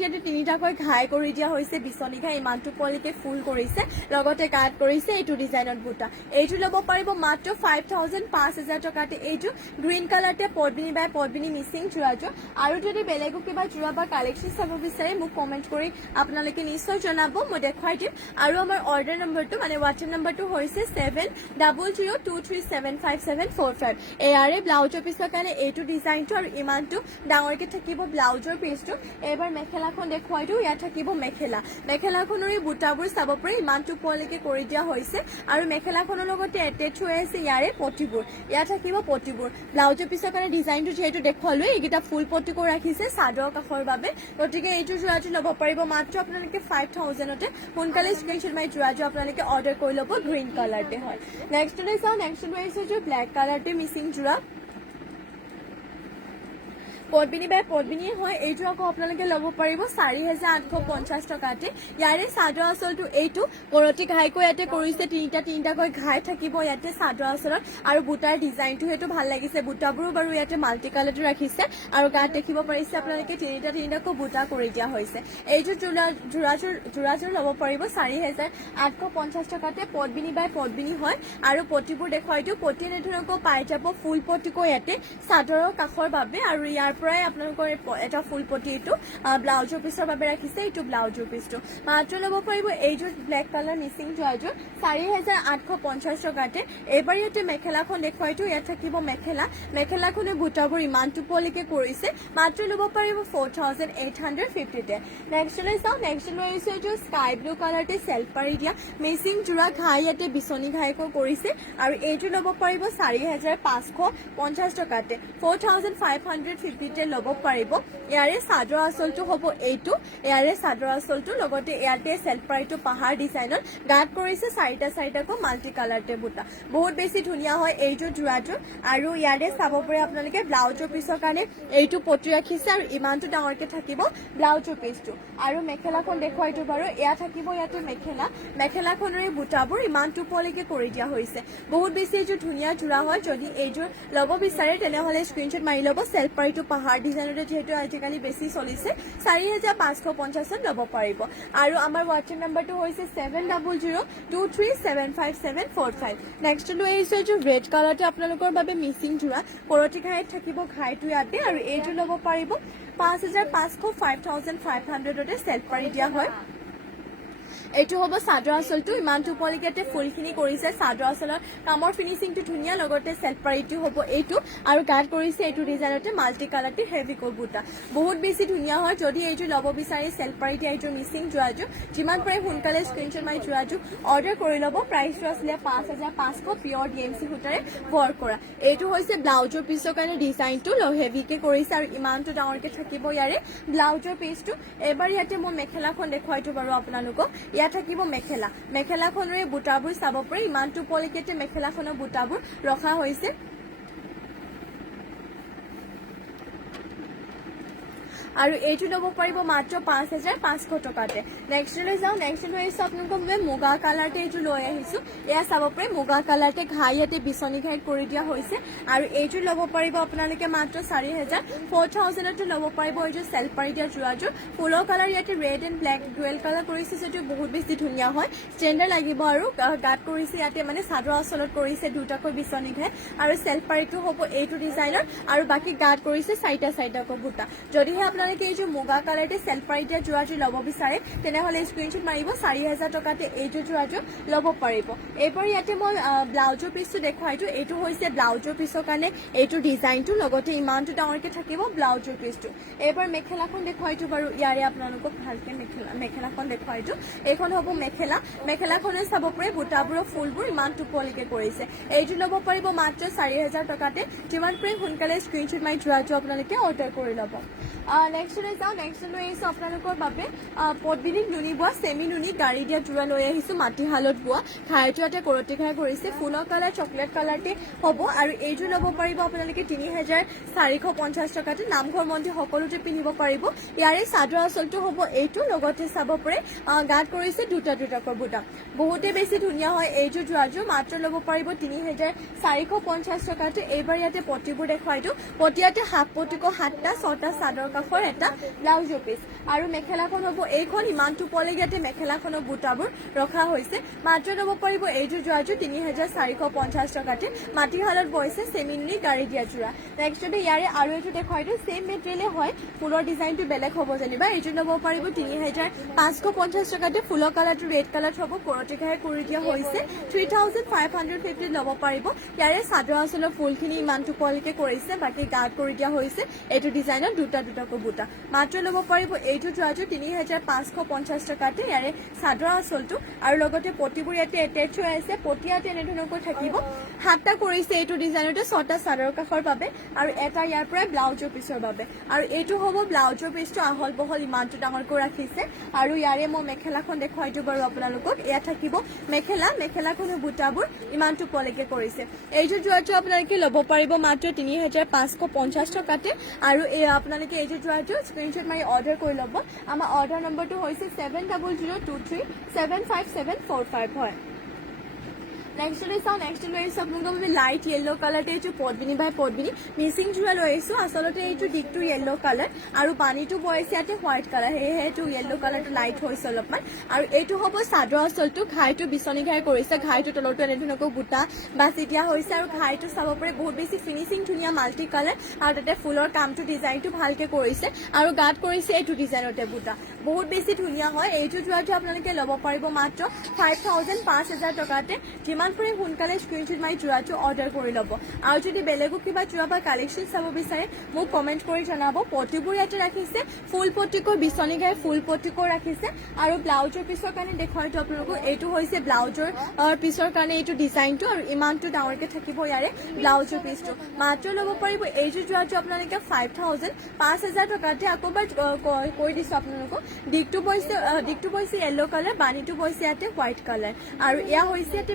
ইয়াতে 3টাকৈ ঘাই কৰি দিয়া হৈছে বিচনী ঘাই ইমানটো পলিকে ফুল কৰিছে লগতে কাট কৰিছে এইটো ডিজাইনত বুটা এইটো ল'ব পাৰিব মাত্ৰ 5000 টকাতে এইটো গ্ৰীণ কালাৰতে পদ্মিনী বাই পদ্মিনী মিচিং যোৰাযোৰ আৰু যদি বেলেগো কিবা যোৰা বা কালেকশ্যন চাব বিচাৰে মোক কমেণ্ট কৰি আপোনালোকে নিশ্চয় জনাব মই দেখুৱাই দিম আৰু আমাৰ অৰ্ডাৰ নম্বৰটো মানে হোৱাটছএপ নম্বৰটো হৈছে 7002375745 এয়াৰে ব্লাউজৰ পিছৰ কাৰণে এইটো ডিজাইনটো আৰু ইমানটো ডাঙৰকে থাকিব ব্লাউজৰ পিচটো এবাৰ মেখেলাখন দেখুৱাই দিওঁ ইয়াত থাকিব মেখেলাখনৰ এই বুটাবোৰ চাব পাৰে ইমানটো পলিকে কৰি দিয়া হৈছে আৰু মেখেলাখনৰ লগতে এটেচ হৈ আছে ইয়াৰে পটিবোৰ ইয়াত থাকিব পটিবোৰ ব্লাউজৰ পিছৰ কাৰণে ডিজাইনটো যিহেতু দেখুৱালো এইকেইটা ফুল পটি কৰি ৰাখিছে চাদৰ কাষৰ বাবে গতিকে এইটো যোৰাটো ল'ব পাৰিব মাত্ৰ আপোনালোকে 5000তে সোনকালে স্ক্ৰীনশ্বট মাৰি যোৰাটো আপোনালোকে অৰ্ডাৰ কৰি ল'ব গ্ৰীণ কালাৰতে হয় নেক্সটলৈ চাওঁ নেক্সটটো আহিছে ব্লেক কালাৰতে মিচিং যোৰা পদ্মিনী বাই পদ্মিনী হয় এইটো আকৌ আপোনালোকে ল'ব পাৰিব 4850 টকাতে ইয়াৰে চাদৰ আঁচলটো এইটো কৰতি ঘাইকৈ ইয়াতে কৰিছে 3টাকৈ ঘাই থাকিব ইয়াতে চাদৰ আঁচলত আৰু বুটাৰ ডিজাইনটো সেইটো ভাল লাগিছে বুটাবোৰো বাৰু ইয়াতে মাল্টি কালাৰটো ৰাখিছে আৰু গাত দেখিব পাৰিছে আপোনালোকে 3টাকৈ বুটা কৰি দিয়া হৈছে এইটো যোৰাযোৰ ল'ব পাৰিব 4850 টকাতে পদ্মিনী বাই পদ্মিনী হয় আৰু পটিবোৰ দেখুৱাই দিওঁ পটি এনেধৰণকৈ পাই যাব ফুল পটিকৈ ইয়াতে চাদৰৰ কাষৰ বাবে আৰু ইয়াৰ পৰাই আপোনালোকৰ এটা ফুল পটি এইটো ব্লাউজৰ পিছৰ বাবে ৰাখিছে এইটো ব্লাউজৰ পিছটো মাত্ৰ ল'ব পাৰিব এইযোৰ ব্লেক কালাৰ মিচিং যোৰাযোৰ 4850 টকাতে এবাৰ ইয়াতে মেখেলাখন দেখুৱাই দিওঁ ইয়াত থাকিব মেখেলাখনে বুটাবোৰ ইমানটো পলিকে কৰিছে মাত্ৰ ল'ব পাৰিব 4850তে নেক্সটলৈ চাওঁ নেক্সটলৈ আহিছে এইটো স্কাই ব্লু কালাৰতে চেল্ফ পাৰি দিয়া মিচিং যোৰা ঘাই ইয়াতে বিচনী ঘাইকৈ কৰিছে আৰু এইটো ল'ব পাৰিব 4550 টকাতে 4550 কোৱালিটিতে ল'ব পাৰিব ইয়াৰে চাদৰ আঁচলটো হ'ব এইটো ইয়াৰে চাদৰ আঁচলটো লগতে ইয়াতে চেল্ফ পাৰীটো পাহাৰ ডিজাইনত গাত কৰিছে চাৰিটাকৈ মাল্টি কালাৰতে বুটা বহুত বেছি ধুনীয়া হয় এইটো যোৰাটো আৰু ইয়াৰে চাব পাৰে আপোনালোকে ব্লাউজৰ পিছৰ কাৰণে এইটো পটি ৰাখিছে আৰু ইমানটো ডাঙৰকে থাকিব ব্লাউজৰ পিছটো আৰু মেখেলাখন দেখুৱাইটো বাৰু এয়া থাকিব ইয়াতে মেখেলাখনৰ বুটাবোৰ ইমানটো পলৈকে কৰি দিয়া হৈছে বহুত বেছি এইটো ধুনীয়া যোৰা হয় যদি এইযোৰ ল'ব বিচাৰে তেনেহ'লে স্ক্ৰীনশ্বট মাৰি ল'ব চেল্ফ পাৰীটো পাহাৰ ডিজাইনতে যিহেতু আজিকালি বেছি চলিছে 4550ত ল'ব পাৰিব আৰু আমাৰ হোৱাটছএপ নাম্বাৰটো হৈছে 7002375745 নেক্সট লৈ আহিছো এইযোৰ ৰেড কালাৰটো আপোনালোকৰ বাবে মিচিং যোৰা কৰতি ঘাইত থাকিব ঘাইটো ইয়াতে আৰু এইযোৰ ল'ব পাৰিব 5500-5500তে চেল্ফ পাৰি দিয়া হয় এইটো হ'ব চাদৰ আঁচলটো ইমানটো পলিকেতে ফুলখিনি কৰিছে চাদৰ আঁচলৰ কামৰ ফিনিচিংটো ধুনীয়া লগতে চেল্ফ পাৰীটো হ'ব এইটো আৰু গাত কৰিছে এইটো ডিজাইনতে মাল্টি কালাৰটি হেভি কৈ বুটা বহুত বেছি ধুনীয়া হয় যদি এইটো ল'ব বিচাৰে চেল্ফ পাৰীটো এইটো মিচিং যোৰাযোৰ যিমান পাৰে সোনকালে স্ক্ৰীনশ্বট মাৰি যোৰাযোৰ অৰ্ডাৰ কৰি ল'ব প্ৰাইচটো আছিলে 5500 পিয়ৰ DMC সূতাৰে ৱৰ্ক কৰা এইটো হৈছে ব্লাউজৰ পিছৰ কাৰণে ডিজাইনটো হেভিকে কৰিছে আৰু ইমানটো ডাঙৰকে থাকিব ইয়াৰে ব্লাউজৰ পিছটো এবাৰ ইয়াতে মই মেখেলাখন দেখুৱাইটো বাৰু আপোনালোকক ইয়াত থাকিব মেখেলাখনৰে বুটাবোৰ চাব পাৰে ইমানটো পলিকেতে মেখেলাখনৰ বুটাবোৰ ৰখা হৈছে আৰু এইটো ল'ব পাৰিব মাত্ৰ 5500 টকাতে নেক্সট লৈ যাওঁ নেক্সট লৈ আহিছো আপোনালোকৰ বাবে মুগা কালাৰতে এইটো লৈ আহিছো এয়া চাব পাৰে মুগা কালাৰতে ঘাই ইয়াতে বিচনী ঘাই কৰি দিয়া হৈছে আৰু এইটো ল'ব পাৰিব আপোনালোকে মাত্ৰ 4000-4000তে ল'ব পাৰিব এইটো চেল্ফ পাৰি দিয়া যোৰাযোৰ ফুলৰ কালাৰ ইয়াতে red and black dual colour কৰিছে যিটো বহুত বেছি ধুনীয়া হয় ষ্টেণ্ডাৰ্ড লাগিব আৰু গাত কৰিছে ইয়াতে মানে চাদৰ আঁচলত কৰিছে দুটাকৈ বিচনী ঘাই আৰু চেল্ফ পাৰিটো হ'ব এইটো ডিজাইনৰ আৰু বাকী গাত কৰিছে চাৰিটাকৈ বুটা যদিহে আপোনালোকে এইযোৰ মুগা কালাৰতে চেল্ফ পাৰি দিয়া যোৰাযোৰ ল'ব বিচাৰে তেনেহ'লে স্ক্ৰীনশ্বট মাৰিব 4000 টকাতে এইযোৰ যোৰাযোৰ ল'ব পাৰিব এইবাৰ ইয়াতে মই ব্লাউজৰ পিছটো দেখুৱাইটো এইটো হৈছে ব্লাউজৰ পিছৰ কাৰণে এইটো ডিজাইনটো লগতে ইমানটো ডাঙৰকে থাকিব ব্লাউজৰ পিছটো এইবাৰ মেখেলাখন দেখুৱাইটো বাৰু ইয়াৰে আপোনালোকক ভালকে মেখেলাখন দেখুৱাইটো এইখন হ'ব মেখেলাখনে চাব পাৰে বুটাবোৰৰ ফুলবোৰ ইমানটো পলিকে কৰিছে এইটো ল'ব পাৰিব মাত্ৰ 4000 টকাতে যিমান পাৰে সোনকালে স্ক্ৰীনশ্বট মাৰি যোৰাযোৰ আপোনালোকে অৰ্ডাৰ কৰি ল'ব নেক্সট লৈ যাওঁ নেক্সট লৈ আহিছো আপোনালোকৰ বাবে পদ্মিনীত নুনি বোৱা চেমি নুনি গাড়ী দিয়া যোৰা লৈ আহিছো মাটিশালত বোৱা ঘাইটো ইয়াতে কৰতি ঘাই কৰিছে ফুলৰ কালাৰ চকলেট কালাৰতে হ'ব আৰু এইযোৰ ল'ব পাৰিব আপোনালোকে 3450 টকাতে নামঘৰ মন্দিৰ সকলোতে পিন্ধিব পাৰিব ইয়াৰে চাদৰ আঁচলটো হ'ব এইটো লগতে চাব পাৰে গাত কৰিছে দুটাকৈ বুটা বহুতে বেছি ধুনীয়া হয় এইযোৰ যোৰাযোৰ মাত্ৰ ল'ব পাৰিব 3450 টকাতে এইবাৰ ইয়াতে পটিবোৰ দেখুৱাইটো পটিয়াতে হাফ পটিকো 7টা 6টা চাদৰ কাষৰ এটা ব্লাউজৰ পিছ আৰু মেখেলাখন হ'ব এইখন ইমানটো পলে ইয়াতে মেখেলাখনৰ বুটাবোৰ ৰখা হৈছে মাত্ৰ ল'ব পাৰিব এইযোৰ যোৰাযোৰ 3450 টকাতে মাটিশালত বৈছে চেমিনুনি গাড়ী দিয়া যোৰা নেক্সটতে ইয়াৰে আৰু এইটো দেখুৱাইটো সেম মেটেৰিয়েলে হয় ফুলৰ ডিজাইনটো বেলেগ হ'ব যেনিবা এইযোৰ ল'ব পাৰিব 3550 টকাতে ফুলৰ কালাৰটো ৰেড কালাৰ হ'ব কৰতি ঘাই কৰি দিয়া হৈছে 3550 ল'ব পাৰিব ইয়াৰে চাদৰ আঁচলৰ ফুলখিনি ইমানটো পলকে কৰিছে বাকী গাত কৰি দিয়া হৈছে এইটো ডিজাইনত দুটাকৈ বুটা মাত্ৰ ল'ব পাৰিব এইটো যোৰাযোৰ 3550 টকাতে ইয়াৰে চাদৰ আঁচলটো আৰু লগতে পটিবোৰ ইয়াতে এটেচ হৈ আছে পটি ইয়াতে এনেধৰণকৈ থাকিব 7টা কৰিছে এইটো ডিজাইনতে 6টা চাদৰ কাষৰ বাবে আৰু এটা ইয়াৰ পৰা ব্লাউজৰ পিছৰ বাবে আৰু এইটো হ'ব ব্লাউজৰ পিছটো আহল বহল ইমানটো ডাঙৰকৈ ৰাখিছে আৰু ইয়াৰে মই মেখেলাখন দেখুৱাই দিওঁ বাৰু আপোনালোকক এয়া থাকিব মেখেলাখনৰ বুটাবোৰ ইমানটো পলেকে কৰিছে এইযোৰ যোৰাযোৰ আপোনালোকে ল'ব পাৰিব মাত্ৰ 3550 টকাতে আৰু আপোনালোকে এইযোৰ যোৰাযোৰ স্ক্ৰীনশ্বট মাৰি অৰ্ডাৰ কৰি ল'ব আমাৰ অৰ্ডাৰ নম্বৰটো হৈছে 7002375745 হয় নেক্সট লৈ চাওঁ নেক্সট লৈ আহিছো আপোনালোকৰ বাবে লাইট য়েল্লো কালাৰতে এইটো পদ্মিনী বাই পদ্মিনী মিচিং যোৰা লৈ আহিছো আচলতে এইটো দিকটো য়েল্লো কালাৰ আৰু পানীটো বৈছে ইয়াতে হোৱাইট কালাৰ সেয়েহে এইটো য়েল্লো কালাৰটো লাইট হৈছে অলপমান আৰু এইটো হ'ব চাদৰ আঁচলটো ঘাইটো বিচনী ঘাই কৰিছে ঘাইটো তলতো এনেধৰণকৈ বুটা বাছি দিয়া হৈছে আৰু ঘাইটো চাব পাৰে বহুত বেছি ফিনিচিং ধুনীয়া মাল্টি কালাৰ আৰু তাতে ফুলৰ কামটো ডিজাইনটো ভালকে কৰিছে আৰু গাত কৰিছে এইটো ডিজাইনতে বুটা বহুত বেছি ধুনীয়া হয় এইটো যোৰাটো আপোনালোকে ল'ব পাৰিব মাত্ৰ 5000 টকাতে যিমান যিমান পাৰে সোনকালে স্ক্ৰীনশ্বট মাৰি যোৰাটো অৰ্ডাৰ কৰি ল'ব আৰু যদি বেলেগো কিবা যোৰা বা কালেকশ্যন চাব বিচাৰে মোক কমেণ্ট কৰি জনাব পটিবোৰ ইয়াতে ৰাখিছে ফুল পটিকৰ বিচনী ঘাই ফুল পটিকো ৰাখিছে আৰু ব্লাউজৰ পিছৰ কাৰণে দেখুৱাইতো আপোনালোকক এইটো হৈছে ব্লাউজৰ পিছৰ কাৰণে এইটো ডিজাইনটো আৰু ইমানটো ডাঙৰকে থাকিব ইয়াৰে ব্লাউজৰ পিছটো মাত্ৰ ল'ব পাৰিব এইযোৰ যোৰাটো আপোনালোকে 5,000 টকাতে আকৌবাৰ কৈ দিছোঁ আপোনালোকক দিগটো বৈছে য়েল্ল' কালাৰ বাণীটো বৈছে ইয়াতে হোৱাইট কালাৰ আৰু এয়া হৈছে ইয়াতে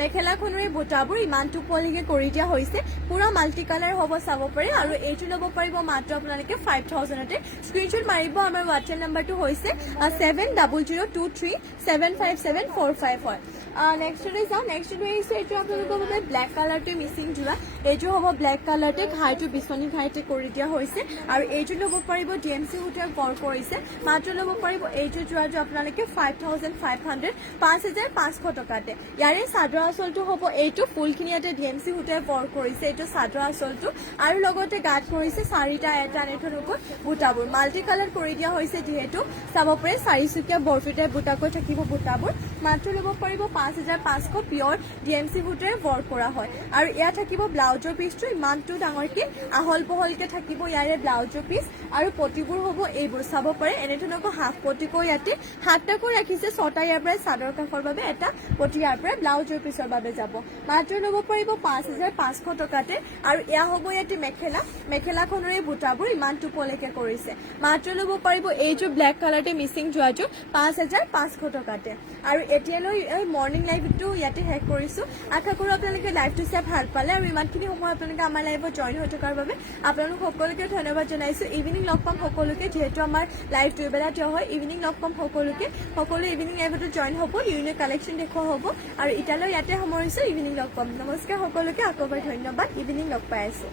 মেখেলাখনৰ এই বুটাবোৰ ইমানটো পোৱালিকে কৰি দিয়া হৈছে পুৰা মাল্টি কালাৰ হ'ব চাব পাৰে আৰু এইটো ল'ব পাৰিব মাত্ৰ আপোনালোকে 5,000তে স্ক্ৰীনশ্বট মাৰিব আমাৰ হোৱাটছএপ নাম্বাৰটো হৈছে 7002375745 হয় নেক্সটলৈ যাওঁ নেক্সটটো আহিছে এইটো আপোনালোকৰ বাবে ব্লেক কালাৰটোৱে মিচিং যোৰা এইটো হ'ব ব্লেক কালাৰতে ঘাইটো বিচনী ঘাইতে কৰি দিয়া হৈছে আৰু এইটো ল'ব পাৰিব DMC হোটেল কৰ কৰিছে মাত্ৰ ল'ব পাৰিব এইটো যোৰাটো আপোনালোকে 5,500 5,500 টকাতে ইয়াৰে চাদৰ আঁচলটো হ'ব এইটো ফুলখিনি ইয়াতে DMC হোটেল কৰ কৰিছে এইটো চাদৰ আঁচলটো আৰু লগতে গাঁত কৰিছে চাৰিটা এটা নেটৱৰ্কৰ বুটাবোৰ মাল্টি কালাৰ কৰি দিয়া হৈছে যিহেতু চাব পাৰে চাৰিচুকীয়া বৰফিটাই বুটাকৈ থাকিব বুটাবোৰ মাত্ৰ ল'ব পাৰিব 5,500 পিয়ৰ DMC হোটেল ৱৰ্ক কৰা হয় আৰু ইয়াত থাকিব ব্লাউজৰ পিচটো ইমানটো ডাঙৰকে আহল বহলকে থাকিব ইয়াৰে ব্লাউজৰ পিচ আৰু পটিবোৰ হ'ব এইবোৰ চাব পাৰে এনেধৰণকৈ হাফ পটিকৈ ইয়াতে 7টাকৈ ৰাখিছে 6টা ইয়াৰ পৰা চাদৰ কাষৰ বাবে এটা পটি ইয়াৰ পৰা ব্লাউজৰ পিছৰ বাবে যাব মাত্ৰ ল'ব পাৰিব 5,500 টকাতে আৰু এয়া হ'ব ইয়াতে মেখেলাখনৰ এই বুটাবোৰ ইমানটো পলেকে কৰিছে মাত্ৰ ল'ব পাৰিব এইযোৰ ব্লেক কালাৰতে মিচিং যোৱাযোৰ 5,500 টকাতে আৰু এতিয়ালৈ এই মৰ্ণিং লাইভটো ইয়াতে শেষ কৰিছোঁ আশা কৰোঁ আপোনালোকে লাইভটো চাই ভাল পালে আৰু ইমানখিনি সময় আপোনালোকে আমাৰ লাইভত জইন হৈ থকাৰ বাবে আপোনালোক সকলোকে ধন্যবাদ জনাইছোঁ ইভিনিং লগ পাম সকলোকে যিহেতু আমাৰ লাইভ দুইবেলা দিয়া হয় ইভিনিং লগ পাম সকলোকে সকলো ইভিনিং লাইভতো জইন হ'ব ইউনিক কালেকশ্যন দেখুওৱা হ'ব আৰু এতিয়ালৈ ইয়াতে সামৰিছোঁ ইভিনিং লগ পাম নমস্কাৰ সকলোকে আকৌবাৰ ধন্যবাদ ইভিনিং লগ পাই আছোঁ